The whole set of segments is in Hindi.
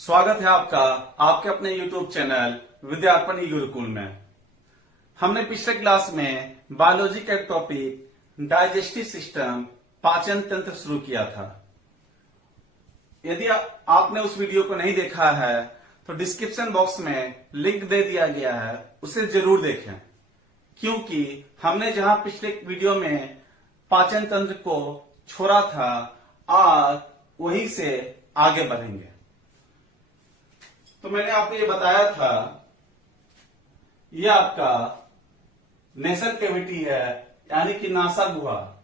स्वागत है आपका आपके अपने YouTube चैनल विद्यार्पण ई गुरुकुल में। हमने पिछले क्लास में बायोलॉजी का एक टॉपिक डाइजेस्टिव सिस्टम पाचन तंत्र शुरू किया था। यदि आपने उस वीडियो को नहीं देखा है तो डिस्क्रिप्शन बॉक्स में लिंक दे दिया गया है, उसे जरूर देखें, क्योंकि हमने जहां पिछले वीडियो में पाचन तंत्र को छोड़ा था, आज वहीं से आगे बढ़ेंगे। तो मैंने आपको ये बताया था, ये आपका नेसल कैविटी है, यानी कि नासा गुहा,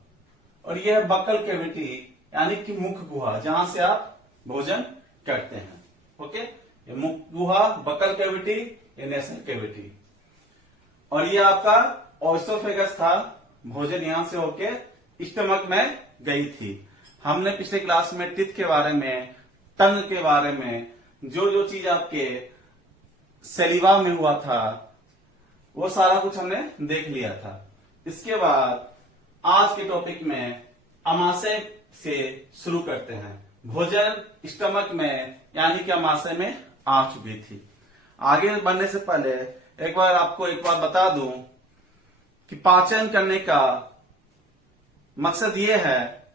और यह है बकल कैविटी यानी कि मुख गुहा, जहां से आप भोजन करते हैं। ओके, ये मुख गुहा, बकल कैविटी, ये नेसल कैविटी, और ये आपका ओएसोफेगस था। भोजन यहां से होके स्टमक में गई थी। हमने पिछले क्लास में टिथ के बारे में, टंग के बारे में, जो जो चीज आपके सलीवा में हुआ था, वो सारा कुछ हमने देख लिया था। इसके बाद आज के टॉपिक में अमाशय से शुरू करते हैं। भोजन स्टमक में यानी कि अमाशय में आ चुकी थी। आगे बढ़ने से पहले एक बार बता दूं कि पाचन करने का मकसद ये है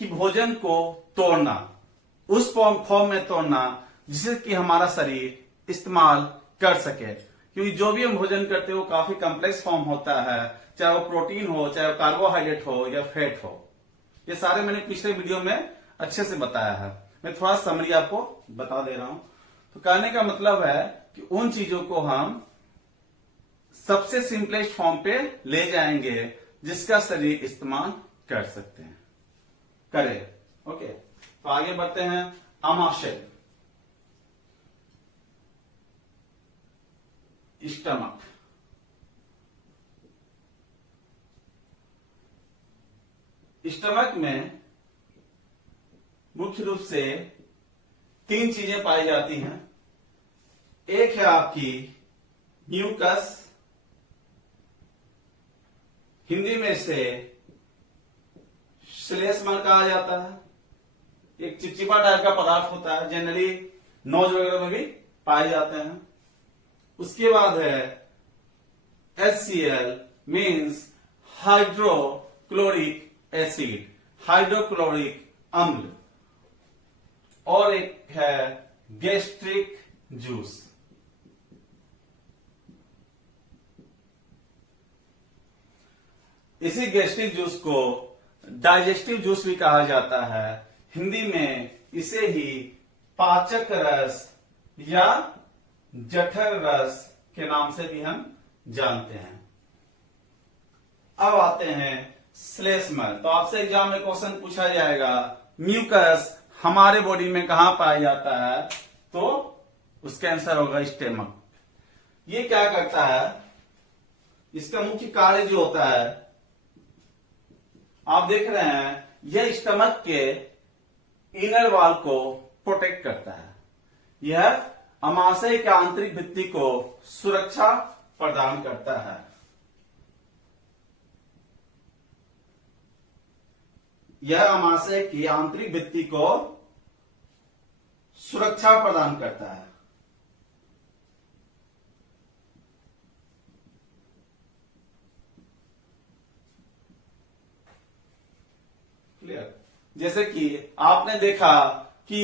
कि भोजन को तोड़ना, उस फॉर्म में तोड़ना जिससे कि हमारा शरीर इस्तेमाल कर सके। क्योंकि जो भी हम भोजन करते हैं वो काफी कॉम्प्लेक्स फॉर्म होता है, चाहे वो प्रोटीन हो, चाहे वो कार्बोहाइड्रेट हो या फैट हो। ये सारे मैंने पिछले वीडियो में अच्छे से बताया है। मैं थोड़ा समरी आपको बता दे रहा हूं। तो कहने का मतलब है कि उन चीजों को हम सबसे सिंपलेस्ट फॉर्म पे ले जाएंगे जिसका शरीर इस्तेमाल कर सकते हैं, करे। ओके, तो आगे बढ़ते हैं। अमाशय, स्टमक। स्टमक में मुख्य रूप से तीन चीजें पाई जाती हैं। एक है आपकी म्यूकस, हिंदी में इसे श्लेष्मल कहा जाता है। एक चिपचिपा टाइप का पदार्थ होता है, जनरली नोज वगैरह में भी पाए जाते हैं। उसके बाद है HCl, means hydrochloric acid, hydrochloric अम्ल, और एक है गैस्ट्रिक जूस। इसी गैस्ट्रिक जूस को डाइजेस्टिव जूस भी कहा जाता है। हिंदी में इसे ही पाचक रस या जठर रस के नाम से भी हम जानते हैं। अब आते हैं श्लेष्मल। तो आपसे एग्जाम में क्वेश्चन पूछा जाएगा, म्यूकस हमारे बॉडी में कहां पाया जाता है, तो उसका आंसर होगा स्टमक। ये क्या करता है, इसका मुख्य कार्य जो होता है, आप देख रहे हैं, यह स्टमक के इनर वॉल को प्रोटेक्ट करता है। यह अमाशय के आंतरिक भित्ति को सुरक्षा प्रदान करता है। यह अमाशय की आंतरिक भित्ति को सुरक्षा प्रदान करता है। क्लियर? जैसे कि आपने देखा कि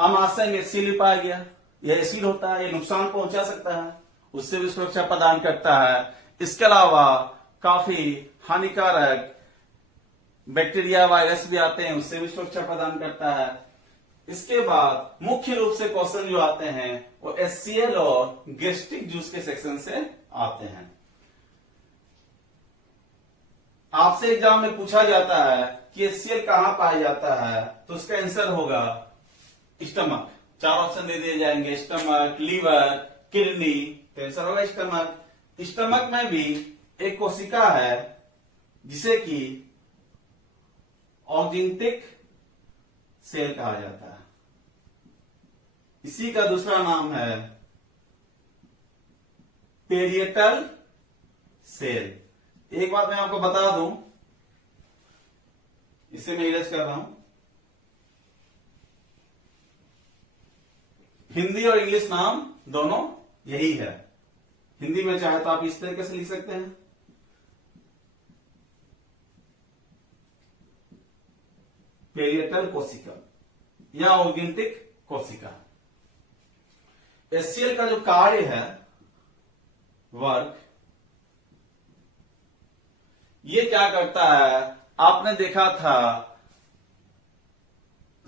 अमाशय में एसिड पाया गया, यह एसिड होता है, यह नुकसान पहुंचा सकता है, उससे भी सुरक्षा प्रदान करता है। इसके अलावा काफी हानिकारक बैक्टीरिया, वायरस भी आते हैं, उससे भी सुरक्षा प्रदान करता है। इसके बाद मुख्य रूप से क्वेश्चन जो आते हैं वो HCl और गैस्ट्रिक जूस के सेक्शन से आते हैं। आपसे एग्जाम में पूछा जाता है कि HCl कहां पाया जाता है, तो उसका आंसर होगा स्टमक। चार ऑप्शन दे दिए जाएंगे, स्टमक, लीवर, किडनी, तो आंसर होगा स्टमक। स्टमक में भी एक कोशिका है जिसे कि ऑक्जिंटिक सेल कहा जाता है। इसी का दूसरा नाम है पेरिएटल सेल। एक बात मैं आपको बता दूं, इसे मैं इरेज कर रहा हूं। हिंदी और इंग्लिश नाम दोनों यही है। हिंदी में चाहे तो आप इस तरीके से लिख सकते हैं, पेरिएटल कोशिका या ऑर्गेन्टिक कोशिका। एचसीएल का जो कार्य है, वर्क, ये क्या करता है, आपने देखा था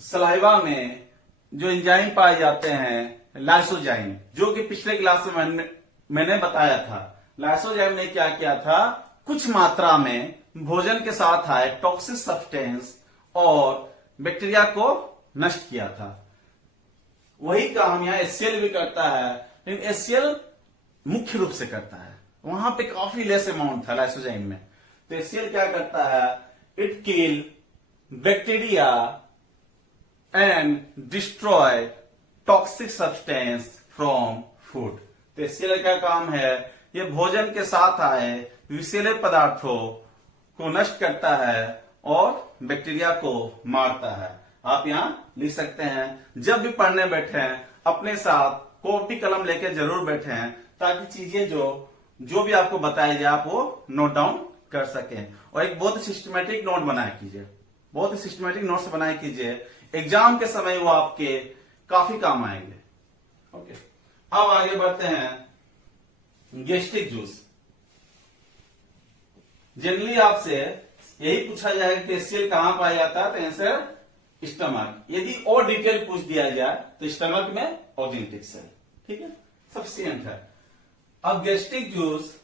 सलाइवा में जो एंजाइम पाए जाते हैं, लाइसोजाइम, जो कि पिछले क्लास में मैंने बताया था। लाइसोजाइम ने क्या किया था, कुछ मात्रा में भोजन के साथ आए टॉक्सिक सब्सटेंस और बैक्टीरिया को नष्ट किया था। वही काम यहां एचसीएल भी करता है, लेकिन एचसीएल मुख्य रूप से करता है। वहां पे काफी लेस अमाउंट था लाइसोजाइम में। तो एचसीएल क्या करता है, it kill bacteria and destroy toxic substance from food. तो एचसीएल का काम है, ये भोजन के साथ आए विषैले पदार्थों को नष्ट करता है और बैक्टीरिया को मारता है। आप यहां लिख सकते हैं, जब भी पढ़ने बैठे हैं अपने साथ कॉपी कलम लेके जरूर बैठे हैं, ताकि चीजें जो भी आपको बताई जाए आप वो नोट डाउन कर सकें। और एक बहुत सिस्टमेटिक नोट बनाया कीजिए, बहुत ही सिस्टमेटिक नोट्स बनाए कीजिए, एग्जाम के समय वो आपके काफी काम आएंगे। ओके, अब आगे बढ़ते हैं। गैस्ट्रिक जूस, जनरली आपसे यही पूछा जाएगा कि एचसीएल कहां पाया जाता है, तो आंसर स्टमक। यदि और डिटेल पूछ दिया जाए तो स्टमक में ऑर्गेन्टिक सेल, ठीक है, सफिशिएंट है। अब गैस्ट्रिक जूस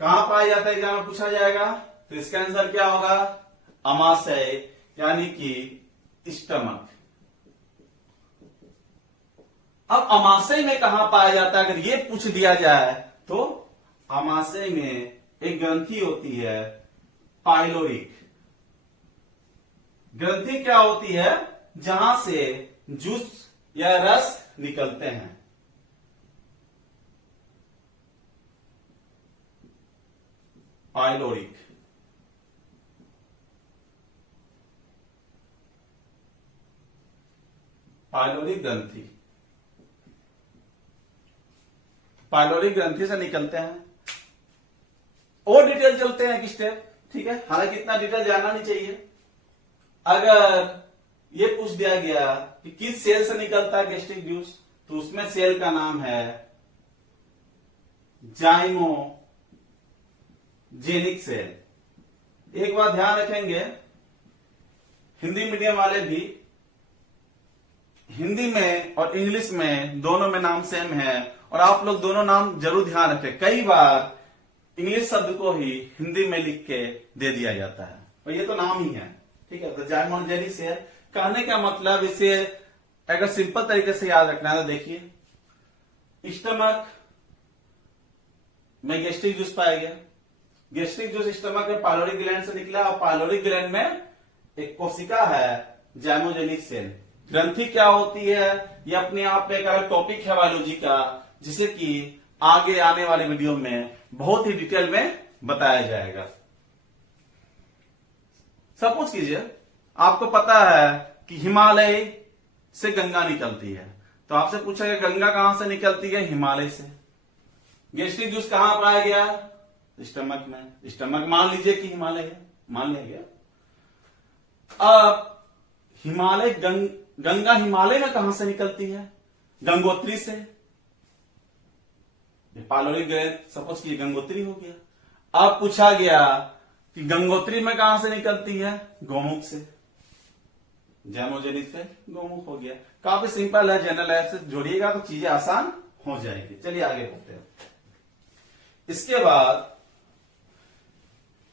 कहां पाया जाता है, एग्जाम में पूछा जाएगा, तो इसका आंसर क्या होगा, अमाशय यानी कि स्टमक। अब अमाशय में कहां पाया जाता है, अगर ये पूछ दिया जाए तो अमाशय में एक ग्रंथि होती है पाइलोरिक। ग्रंथि क्या होती है, जहां से जूस या रस निकलते हैं। पाइलोरिक, पाइलोरिक ग्रंथि, पाइलोरिक ग्रंथि से निकलते हैं। और डिटेल चलते हैं कि स्टेप, ठीक है, हालांकि इतना डिटेल जानना नहीं चाहिए। अगर ये पूछ दिया गया कि किस सेल से निकलता है गैस्ट्रिक जूस, तो उसमें सेल का नाम है जाइमोजेनिक सेल। एक बात ध्यान रखेंगे, हिंदी मीडियम वाले भी, हिंदी में और इंग्लिश में दोनों में नाम सेम है, और आप लोग दोनों नाम जरूर ध्यान रखें। कई बार इंग्लिश शब्द को ही हिंदी में लिख के दे दिया जाता है, और ये तो नाम ही है, ठीक है। तो जाइमोजेनिक सेल कहने का मतलब, इसे अगर सिंपल तरीके से याद रखना है तो देखिए, स्टमक में गैस्ट्रिक जूस पाया गया। गैस्ट्रिक जूस स्टमक में पाइलोरिक ग्लैंड से निकला, और पाइलोरिक ग्लैंड में एक कोशिका है जाइमोजेनिक सेल। ग्रंथि क्या होती है, ये अपने आप में एक अलग टॉपिक है बायोलॉजी का, जिसे कि आगे आने वाले वीडियो में बहुत ही डिटेल में बताया जाएगा। सपोज कीजिए आपको पता है कि हिमालय से गंगा निकलती है, तो आपसे पूछा गया गंगा कहां से निकलती है, हिमालय से। गैस्ट्रिक जूस कहां पाया गया, स्टमक में। स्टमक मान लीजिए कि हिमालय है, मान लिया। अब हिमालय गंगा हिमालय में कहां से निकलती है, गंगोत्री से। पाइलोरिक ग्लैंड सपोज कि गंगोत्री हो गया। अब पूछा गया कि गंगोत्री में कहां से निकलती है, गौमुख से। जाइमोजेनिक से गौमुख हो गया। काफी सिंपल है, जनरल है, से जोड़िएगा तो चीजें आसान हो जाएगी। चलिए आगे बढ़ते हैं। इसके बाद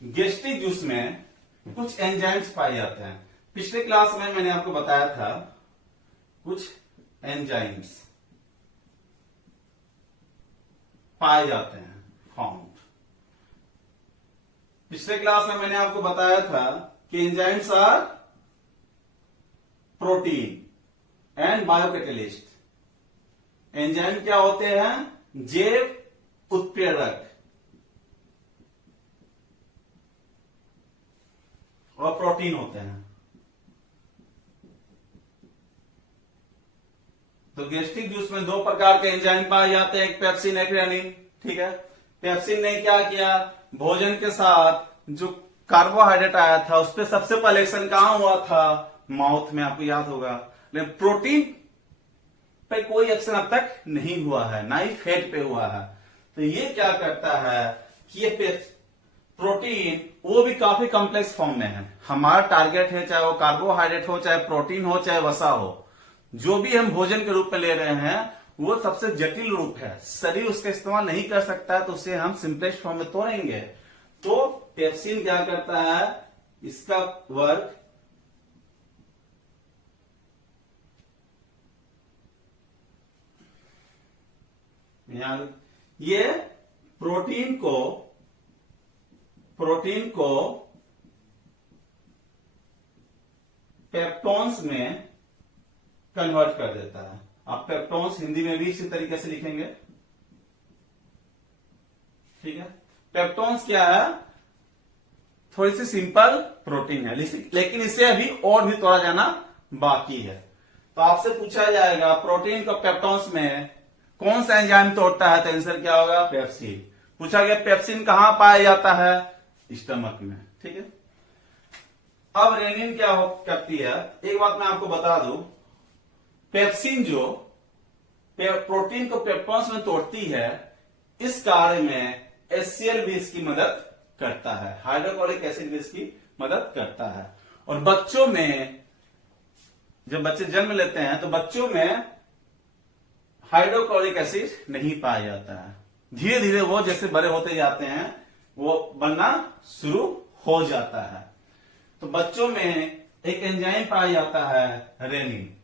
गैस्ट्रिक जूस में कुछ एंजाइम्स पाए जाते हैं। पिछले क्लास में मैंने आपको बताया था कुछ एंजाइम्स पाए जाते हैं, फाउंड। पिछले क्लास में मैंने आपको बताया था कि enzymes are protein and biocatalyst. Enzyme क्या होते हैं, जैव उत्प्रेरक और प्रोटीन होते हैं। तो तो गैस्ट्रिक जूस में दो प्रकार के एंजाइम पाए जाते हैं, एक पेप्सिन एक रेनिन। ठीक है, पेप्सिन ने क्या किया, भोजन के साथ जो कार्बोहाइड्रेट आया था उस पर सबसे पहले एक्शन कहां हुआ था, माउथ में, आपको याद होगा। लेकिन प्रोटीन पे कोई एक्शन अब तक नहीं हुआ है, ना ही फैट पे हुआ है। तो ये क्या करता है कि ये प्रोटीन वो भी काफी कॉम्प्लेक्स फॉर्म में है। हमारा टारगेट है चाहे वो कार्बोहाइड्रेट हो, चाहे प्रोटीन हो, चाहे वसा हो, जो भी हम भोजन के रूप में ले रहे हैं वो सबसे जटिल रूप है, शरीर उसका इस्तेमाल नहीं कर सकता है, तो उसे हम सिंपलेस्ट फॉर्म में तोड़ेंगे। तो पेप्सिन क्या करता है, इसका वर्क ये प्रोटीन को पेप्टोन्स में कन्वर्ट कर देता है। आप पेप्टोन्स हिंदी में भी इसी तरीके से लिखेंगे। ठीक है, पेप्टोन्स क्या है, थोड़ी सी सिंपल प्रोटीन है, लेकिन इसे अभी और भी तोड़ा जाना बाकी है। तो आपसे पूछा जाएगा प्रोटीन को पेप्टोन्स में कौन सा एंजाइम तोड़ता है, तो आंसर क्या होगा, पेप्सिन। पूछा गया पेप्सिन कहां पाया जाता है, स्टमक में। ठीक है, अब रेनिन क्या करती है, एक बात मैं आपको बता दूं, पेप्सिन जो प्रोटीन को पेप्टोन्स में तोड़ती है, इस कार्य में HCl भी इसकी मदद करता है, हाइड्रोक्लोरिक एसिड भी इसकी मदद करता है। और बच्चों में जब बच्चे जन्म लेते हैं तो बच्चों में हाइड्रोक्लोरिक एसिड नहीं पाया जाता है, धीरे धीरे वो जैसे बड़े होते जाते हैं वो बनना शुरू हो जाता है। तो बच्चों में एक एंजाइम पाया जाता है रेनिन।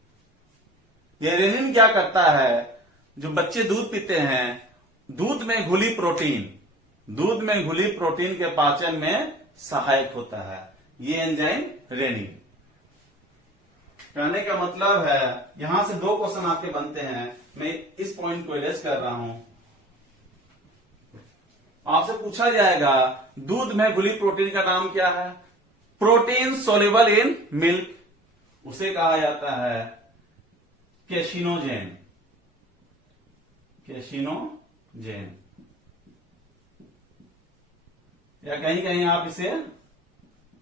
ये रेनिन क्या करता है, जो बच्चे दूध पीते हैं, दूध में घुली प्रोटीन के पाचन में सहायक होता है ये एंजाइम रेनिन। कहने का मतलब है यहां से दो क्वेश्चन आपके बनते हैं, मैं इस पॉइंट को इरेज कर रहा हूं। आपसे पूछा जाएगा दूध में घुली प्रोटीन का नाम क्या है, प्रोटीन सोल्यूबल इन मिल्क, उसे कहा जाता है कैसिनोजेन। या कहीं कहीं आप इसे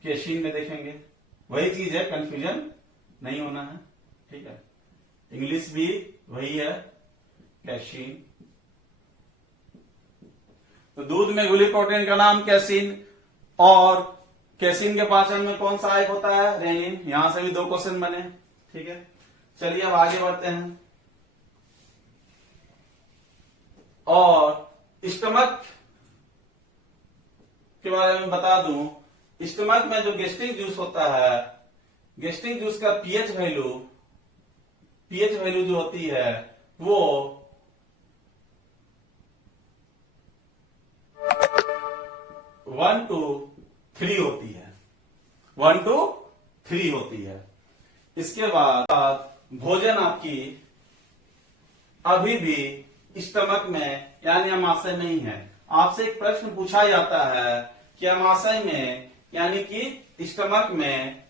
कैसीन में देखेंगे, वही चीज है, कंफ्यूजन नहीं होना है। ठीक है, इंग्लिश भी वही है, कैसीन। तो दूध में घुली प्रोटीन का नाम कैसीन, और कैसीन के पाचन में कौन सहायक होता है, रेनिन। यहां से भी दो क्वेश्चन बने। ठीक है, चलिए अब आगे बढ़ते हैं। और स्टमक के बारे में बता दूं, स्टमक में जो गैस्ट्रिक जूस होता है, गैस्ट्रिक जूस का पीएच वैल्यू जो होती है वो 1 to 3 होती है, 1 to 3 होती है। इसके बाद भोजन आपकी अभी भी स्टमक में यानी अमाशय में ही है। आपसे एक प्रश्न पूछा जाता है कि अमाशय में यानी कि स्टमक में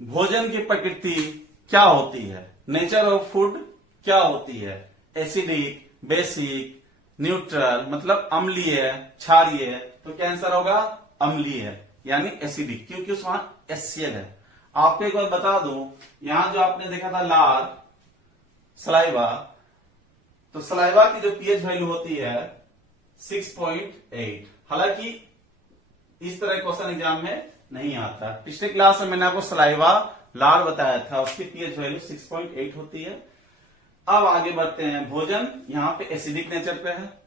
भोजन की प्रकृति क्या होती है, नेचर ऑफ फूड क्या होती है, एसिडिक, बेसिक, न्यूट्रल, मतलब अम्लीय, क्षारीय। तो क्या आंसर होगा, अम्लीय यानी एसिडिक, क्योंकि उस वहां HCl है। आपको एक बात बता दूं, यहां जो आपने देखा था लार, सलाइवा, तो सलाइवा की जो पीएच वैल्यू होती है 6.8। हालांकि इस तरह क्वेश्चन एग्जाम में नहीं आता। पिछले क्लास में मैंने आपको सलाइवा लार बताया था, उसकी पीएच वैल्यू 6.8 होती है। अब आगे बढ़ते हैं, भोजन यहां पे एसिडिक नेचर पे है।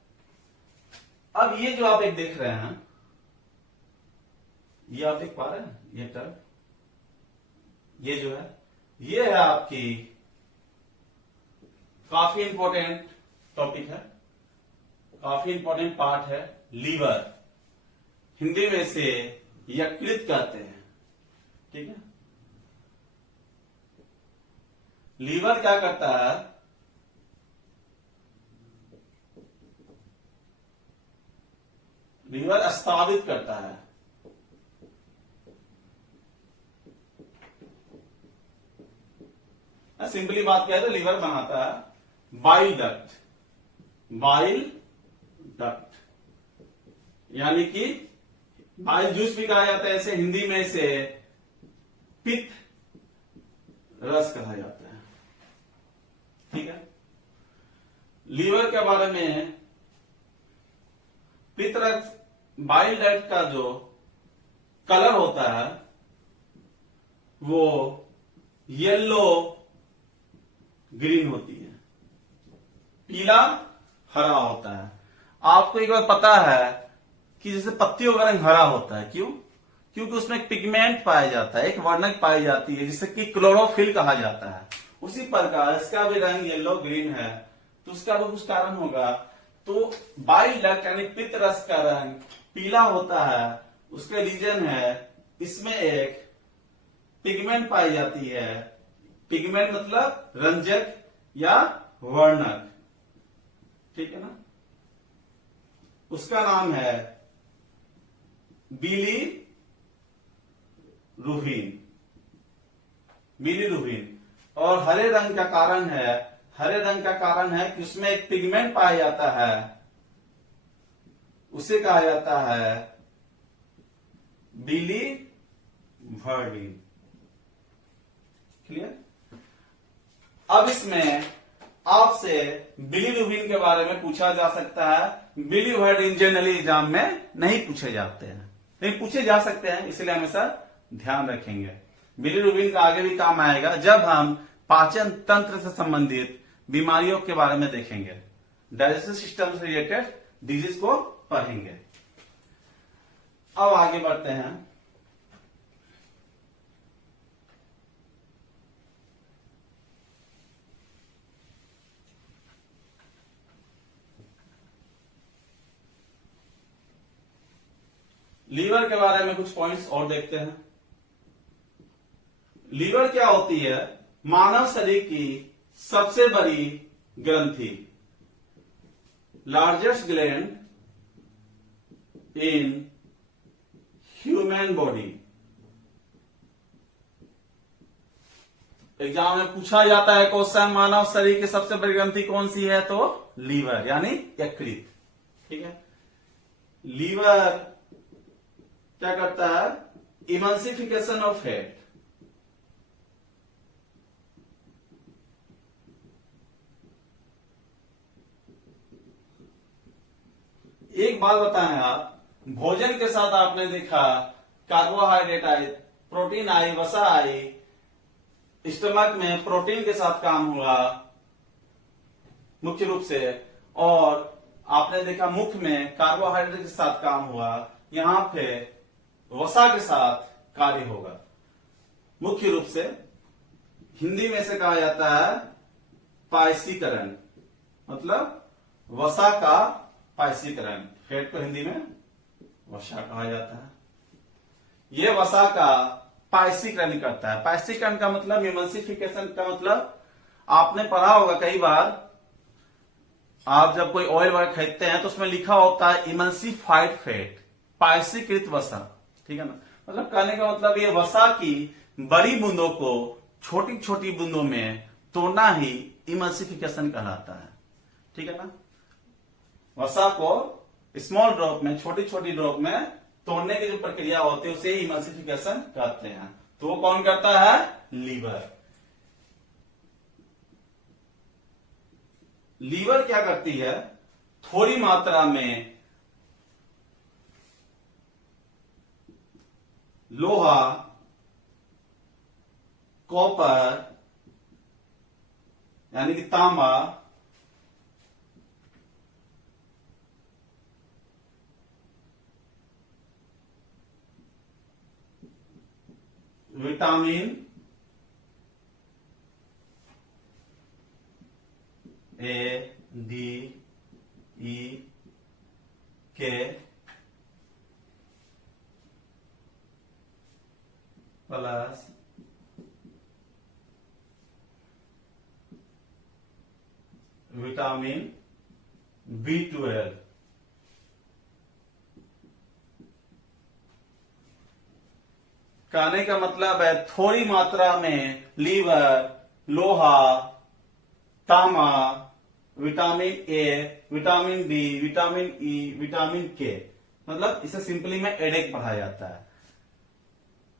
अब ये जो आप एक देख रहे हैं, ये आप देख पा रहे हैं, ये टर्म, ये जो है, ये है आपकी काफी इंपॉर्टेंट टॉपिक है, काफी इंपॉर्टेंट पार्ट है, लीवर। हिंदी में इसे यकृत कहते हैं। ठीक है, लीवर क्या करता है, लीवर स्तावित करता है, सिंपली बात करें तो लीवर बनाता है बाइल डक्ट, बाइल डक्ट, यानी कि बाइल जूस भी कहा जाता है, इसे हिंदी में इसे पित्त रस कहा जाता है। ठीक है, लीवर के बारे में पित्त रस, बाइल डक्ट का जो कलर होता है वो येलो ग्रीन होती है, पीला हरा होता है। आपको एक बार पता है कि जैसे पत्तियों का रंग हरा होता है, क्यों? क्योंकि उसमें एक पिगमेंट पाया जाता है, एक वर्णक पाई जाती है जिसे कि क्लोरोफिल कहा जाता है। उसी प्रकार इसका भी रंग येलो ग्रीन है, तो उसका भी कुछ कारण होगा। तो बाइल डक्ट यानी पित्त रस का रंग पीला होता है, उसका रीजन है इसमें एक पिगमेंट पाई जाती है। पिगमेंट मतलब रंजक या वर्णक, ठीक है ना, उसका नाम है बिलीरुबिन, बिलीरुबिन। और हरे रंग का कारण है, हरे रंग का कारण है कि उसमें एक पिगमेंट पाया जाता है, उसे कहा जाता है बिलीवर्डिन। क्लियर? अब इसमें आपसे बिलीरुबिन के बारे में पूछा जा सकता है। बिलीवर्डिन जनरली एग्जाम में नहीं पूछे जाते हैं, नहीं पूछे जा सकते हैं, इसलिए हमेशा ध्यान रखेंगे। बिलीरुबिन का आगे भी काम आएगा जब हम पाचन तंत्र से संबंधित बीमारियों के बारे में देखेंगे, डाइजेस्टिव सिस्टम से रिलेटेड डिजीज को पढ़ेंगे। अब आगे बढ़ते हैं। लीवर के बारे में कुछ पॉइंट्स और देखते हैं। लीवर क्या होती है? मानव शरीर की सबसे बड़ी ग्रंथि, largest gland in human body. Exam में पूछा जाता है क्वेश्चन, मानव शरीर की सबसे बड़ी ग्रंथि कौन सी है? तो लीवर यानी यकृत। ठीक है, लीवर क्या करता है? Emulsification of fat. एक बात बताएं आप, भोजन के साथ आपने देखा कार्बोहाइड्रेट आई, प्रोटीन आई, वसा आई, स्टमक में प्रोटीन के साथ काम हुआ मुख्य रूप से, और आपने देखा मुख में कार्बोहाइड्रेट के साथ काम हुआ, यहां पे वसा के साथ कार्य होगा। मुख्य रूप से हिंदी में से कहा जाता है पायसीकरण, मतलब वसा का पायसीकरण। फैट को हिंदी में वसा कहा जाता है। यह वसा का पायसीकरण करता है। पायसीकरण का मतलब, इमल्सिफिकेशन का मतलब, आपने पढ़ा होगा कई बार, आप जब कोई ऑयल वगैरह खरीदते हैं तो उसमें लिखा होता है इमल्सिफाइड फैट, पायसीकृत वसा। ठीक है ना, मतलब कहने का मतलब ये वसा की बड़ी बूंदों को छोटी छोटी बूंदों में तोड़ना ही इमल्सिफिकेशन कहलाता है। ठीक है ना, वसा को स्मॉल ड्रॉप में, छोटी छोटी ड्रॉप में तोड़ने की जो प्रक्रिया होती है उसे इमल्सिफिकेशन कहते हैं। तो वो कौन करता है? लीवर। लीवर क्या करती है? थोड़ी मात्रा में लोहा, कॉपर यानी कि तांबा, विटामिन ए, डी, ई, के प्लस विटामिन B12। कहने का मतलब है थोड़ी मात्रा में लीवर लोहा, तांबा, vitamin A, vitamin D, vitamin E, vitamin के, मतलब इसे सिंपली में एडेक पढ़ा जाता है।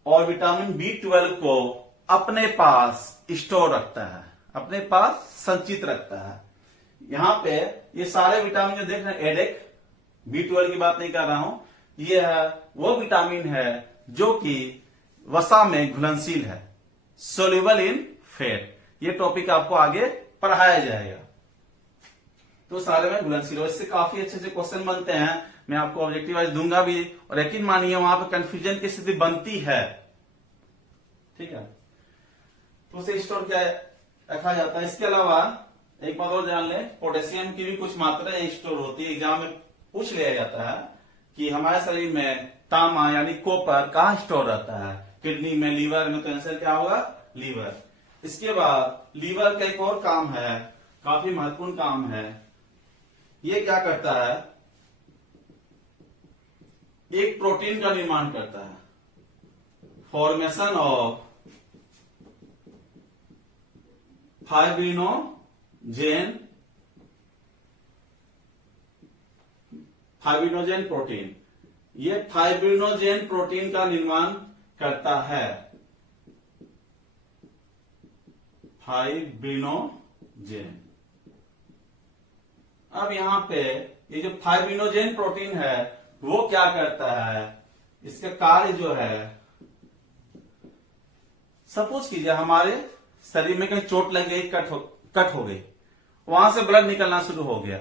और विटामिन B12 को अपने पास स्टोर रखता है, अपने पास संचित रखता है। यहां पे ये सारे विटामिन जो देख रहे हैं, एडेक, B12 की बात नहीं कर रहा हूं, ये है वो विटामिन है जो कि वसा में घुलनशील है, सोल्यूबल इन फैट। ये टॉपिक आपको आगे पढ़ाया जाएगा। तो सारे में घुलनशील, इससे काफी अच्छे अच्छे क्वेश्चन बनते हैं। मैं आपको ऑब्जेक्टिव वाइज दूंगा भी, और यकीन मानिए वहां पर कंफ्यूजन की स्थिति बनती है, ठीक है। तो उसे स्टोर क्या रखा जाता है। इसके अलावा एक बात और जान लें, पोटेशियम की भी कुछ मात्रा स्टोर होती है। एग्जाम में पूछ लिया जाता है कि हमारे शरीर में तांबा यानी कॉपर कहाँ स्टोर रहता है, किडनी में, लीवर में, तो आंसर क्या होगा, लीवर। इसके बाद लीवर का एक और काम है, काफी महत्वपूर्ण काम है। ये क्या करता है, एक प्रोटीन का निर्माण करता है, फॉर्मेशन ऑफ फाइब्रिनोजेन प्रोटीन। ये फाइब्रिनोजेन प्रोटीन का निर्माण करता है, फाइब्रिनोजेन। अब यहां पे ये जो फाइब्रिनोजेन प्रोटीन है वो क्या करता है, इसका कार्य जो है, सपोज कीजिए हमारे शरीर में कहीं चोट लग गई, कट हो गई, वहां से ब्लड निकलना शुरू हो गया,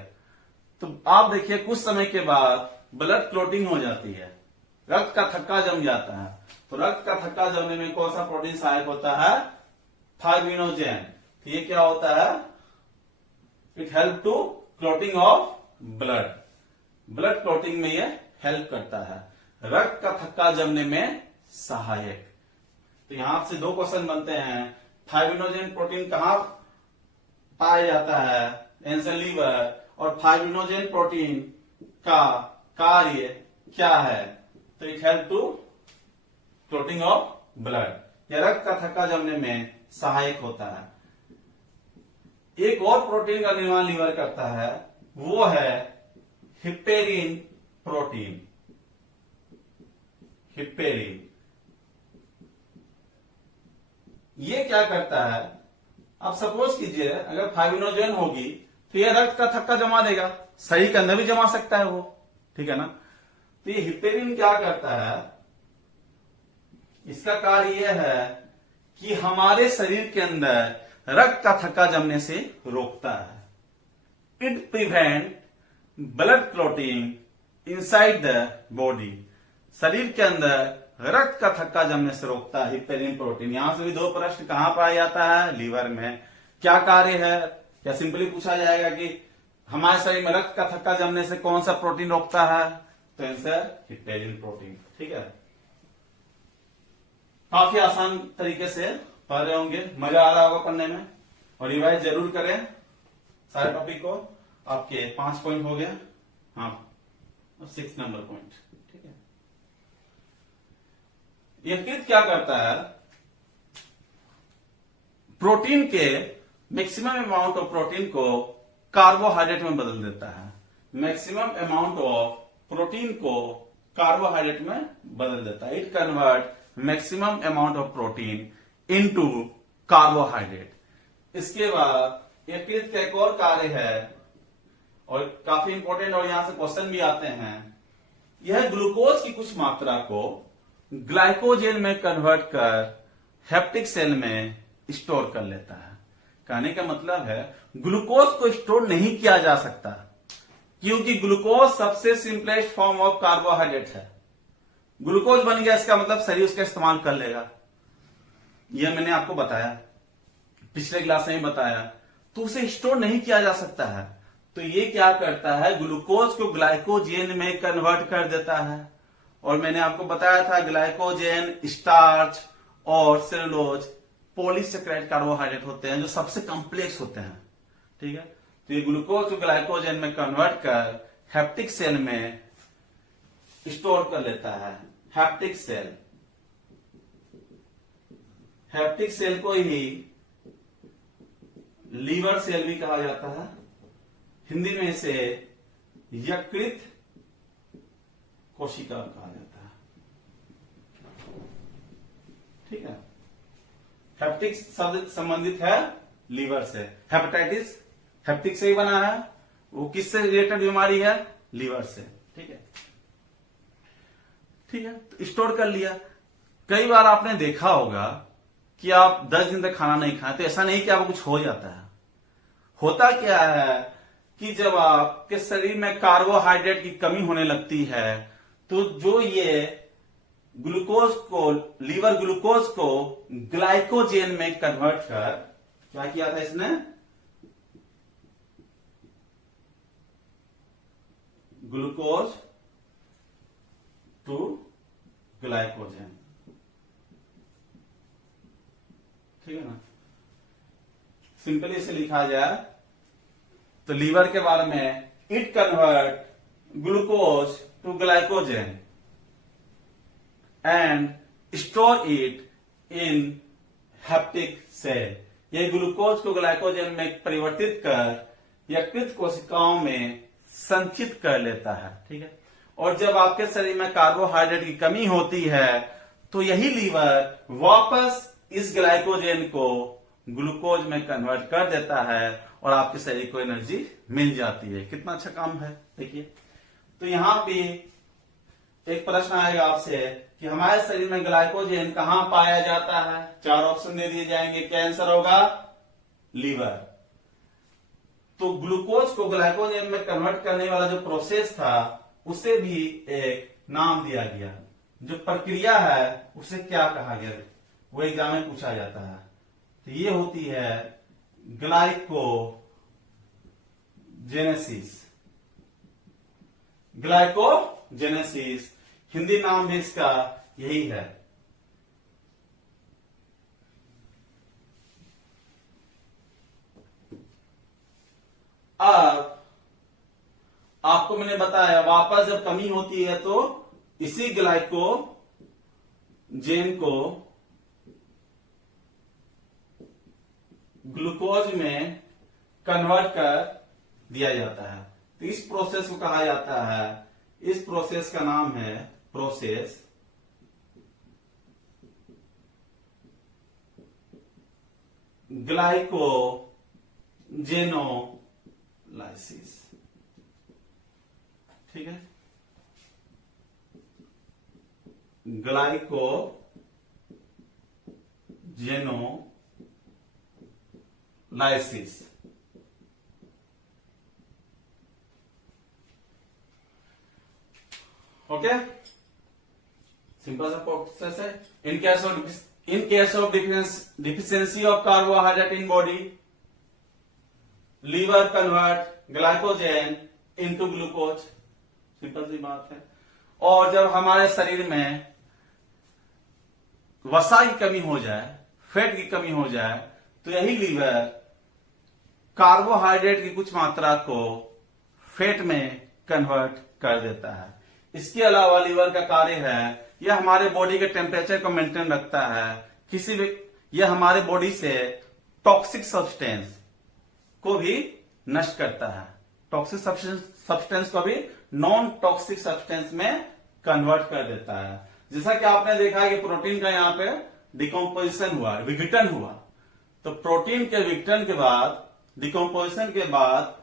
तो आप देखिए कुछ समय के बाद ब्लड क्लोटिंग हो जाती है, रक्त का थक्का जम जाता है। तो रक्त का थक्का जमने में कौन सा प्रोटीन सहायक होता है, फाइब्रिनोजेन। तो ये क्या होता है, it help to clotting of blood, blood clotting में ये हेल्प करता है, रक्त का थक्का जमने में सहायक। तो यहां से दो क्वेश्चन बनते हैं, फाइब्रिनोजेन प्रोटीन कहां पाया जाता है, आंसर लीवर, और फाइब्रिनोजेन प्रोटीन का कार्य क्या है, तो it help to clotting of blood, या रक्त का थक्का जमने में सहायक होता है। एक और प्रोटीन का निर्माण लीवर करता है, वो है हिपेरिन प्रोटीन, हिपेरिन। ये क्या करता है, अब सपोज कीजिए अगर फाइब्रिनोजेन होगी तो ये रक्त का थक्का जमा देगा, शरीर के अंदर भी जमा सकता है वो, ठीक है ना। तो ये हिपेरिन क्या करता है, इसका कार्य यह है कि हमारे शरीर के अंदर रक्त का थक्का जमने से रोकता है। It prevent blood clotting inside the body, शरीर के अंदर रक्त का थक्का जमने से रोकता है हिपेरिन प्रोटीन। यहां से भी दो प्रश्न, कहां पाया जाता है, लीवर में, क्या कार्य है, या सिंपली पूछा जाएगा कि हमारे शरीर में रक्त का थक्का जमने से कौन सा प्रोटीन रोकता है, तो आंसर हिपेरिन प्रोटीन, ठीक है। काफी आसान तरीके से पढ़ रहे होंगे, मजा आ रहा होगा पढ़ने में, और रिवाइज जरूर करें सारे टॉपिक को। आपके 5 पॉइंट हो गया, हाँ, 6 नंबर पॉइंट, ठीक है। यकृत क्या करता है, प्रोटीन के मैक्सिमम अमाउंट ऑफ प्रोटीन को कार्बोहाइड्रेट में बदल देता है, मैक्सिमम अमाउंट ऑफ प्रोटीन को कार्बोहाइड्रेट में बदल देता है। It convert maximum amount of protein into carbohydrate. इसके बाद यकृत का एक और कार्य है, और काफी इंपॉर्टेंट, और यहां से क्वेश्चन भी आते हैं, यह ग्लूकोज की कुछ मात्रा को ग्लाइकोजेन में कन्वर्ट कर हेप्टिक सेल में स्टोर कर लेता है। कहने का मतलब है ग्लूकोज को स्टोर नहीं किया जा सकता, क्योंकि ग्लूकोज सबसे सिंपलेस्ट फॉर्म ऑफ कार्बोहाइड्रेट है। ग्लूकोज बन गया, इसका मतलब शरीर उसका इस्तेमाल कर लेगा, यह मैंने आपको बताया, पिछले क्लास में ही बताया। तो उसे स्टोर नहीं किया जा सकता है, तो ये क्या करता है, ग्लूकोज को ग्लाइकोजेन में कन्वर्ट कर देता है। और मैंने आपको बताया था ग्लाइकोजेन, स्टार्च और सेलुलोज पॉलीसेकेराइड कार्बोहाइड्रेट होते हैं जो सबसे कॉम्प्लेक्स होते हैं, ठीक है। तो ये ग्लूकोज को ग्लाइकोजेन में कन्वर्ट कर हेप्टिक सेल में स्टोर कर लेता है। हेप्टिक सेल, हेप्टिक सेल को ही लीवर सेल भी कहा जाता है, हिंदी में इसे यकृत कोशिका कहा जाता है। ठीक है, हेपेटिक शब्द संबंधित है लीवर से। हेपेटाइटिस हेपेटिक से ही बना है, वो किससे रिलेटेड बीमारी है? लीवर से। ठीक है, ठीक है, तो स्टोर कर लिया। कई बार आपने देखा होगा कि आप 10 दिन तक खाना नहीं खाए, तो ऐसा नहीं कि आपको कुछ हो जाता है। होता क्या है कि जब आपके शरीर में कार्बोहाइड्रेट की कमी होने लगती है, तो जो ये ग्लूकोज को, लीवर ग्लूकोज को ग्लाइकोजेन में कन्वर्ट कर, क्या किया था इसने? Glucose to glycogen. ठीक है ना, सिंपली इसे लिखा जाए तो लीवर के बारे में, it convert glucose to glycogen and store it in hepatic cell. ये ग्लूकोज को ग्लाइकोजेन में परिवर्तित कर यकृत कोशिकाओं में संचित कर लेता है। ठीक है, और जब आपके शरीर में कार्बोहाइड्रेट की कमी होती है, तो यही लीवर वापस इस ग्लाइकोजेन को ग्लूकोज में कन्वर्ट कर देता है और आपके शरीर को एनर्जी मिल जाती है। कितना अच्छा काम है। देखिए, तो यहां पे एक प्रश्न आएगा आपसे कि हमारे शरीर में ग्लाइकोजेन कहां पाया जाता है? 4 ऑप्शन दे दिए जाएंगे, क्या आंसर होगा? लीवर। तो ग्लूकोज को ग्लाइकोजेन में कन्वर्ट करने वाला जो प्रोसेस था, उसे भी एक नाम दिया गया। जो प्रक्रिया है उसे क्या कहा गया, वो एग्जाम में पूछा जाता है। तो ये होती है ग्लाइकोजेनेसिस। ग्लाइकोजेनेसिस हिंदी नाम भी इसका यही है। अब आपको मैंने बताया, वापस जब कमी होती है तो इसी ग्लाइकोजेन को ग्लूकोज में कन्वर्ट कर दिया जाता है। तो इस प्रोसेस को कहा जाता है, इस प्रोसेस का नाम है प्रोसेस ग्लाइकोजेनोलाइसिस। ठीक है, ग्लाइकोजेनोलाइसिस। ओके, सिंपल सा प्रोसेस है। In case of deficiency of carbohydrate in body, liver convert glycogen into glucose. Simple सी बात है। और जब हमारे शरीर में वसा की कमी हो जाए, फैट की कमी हो जाए, तो यही लीवर कार्बोहाइड्रेट की कुछ मात्रा को फैट में कन्वर्ट कर देता है। इसके अलावा लीवर का कार्य है, यह हमारे बॉडी के टेम्परेचर को मेंटेन रखता है। किसी भी, यह हमारे बॉडी से टॉक्सिक सब्सटेंस को भी नष्ट करता है। टॉक्सिक सब्सटेंस को भी नॉन टॉक्सिक सब्सटेंस में कन्वर्ट कर देता है। जैसा कि आपने देखा है कि प्रोटीन का यहाँ पे डिकम्पोजिशन हुआ, विघटन हुआ। तो प्रोटीन के विघटन के बाद, डिकम्पोजिशन के बाद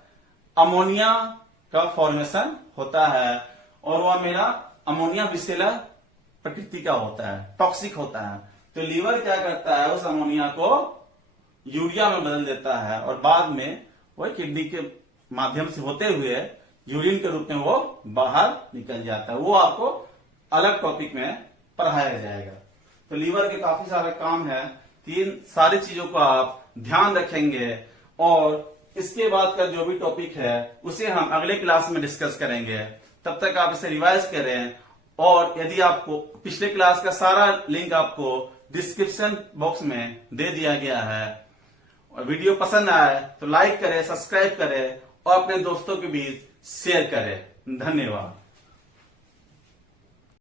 अमोनिया का फॉर्मेशन होता है, और वह मेरा अमोनिया विषैला प्रकृति का होता है, टॉक्सिक होता है। तो लीवर क्या करता है, उस अमोनिया को यूरिया में बदल देता है, और बाद में वह किडनी के माध्यम से होते हुए यूरिन के रूप में वो बाहर निकल जाता है। वो आपको अलग टॉपिक में पढ़ाया जाएगा। तो लीवर के काफी सारे काम है। तीन सारी चीजों को आप ध्यान रखेंगे, और इसके बाद का जो भी टॉपिक है उसे हम अगले क्लास में डिस्कस करेंगे। तब तक आप इसे रिवाइज करें, और यदि आपको पिछले क्लास का सारा लिंक आपको डिस्क्रिप्शन बॉक्स में दे दिया गया है, और वीडियो पसंद आए तो लाइक करें, सब्सक्राइब करें और अपने दोस्तों के बीच शेयर करें। धन्यवाद।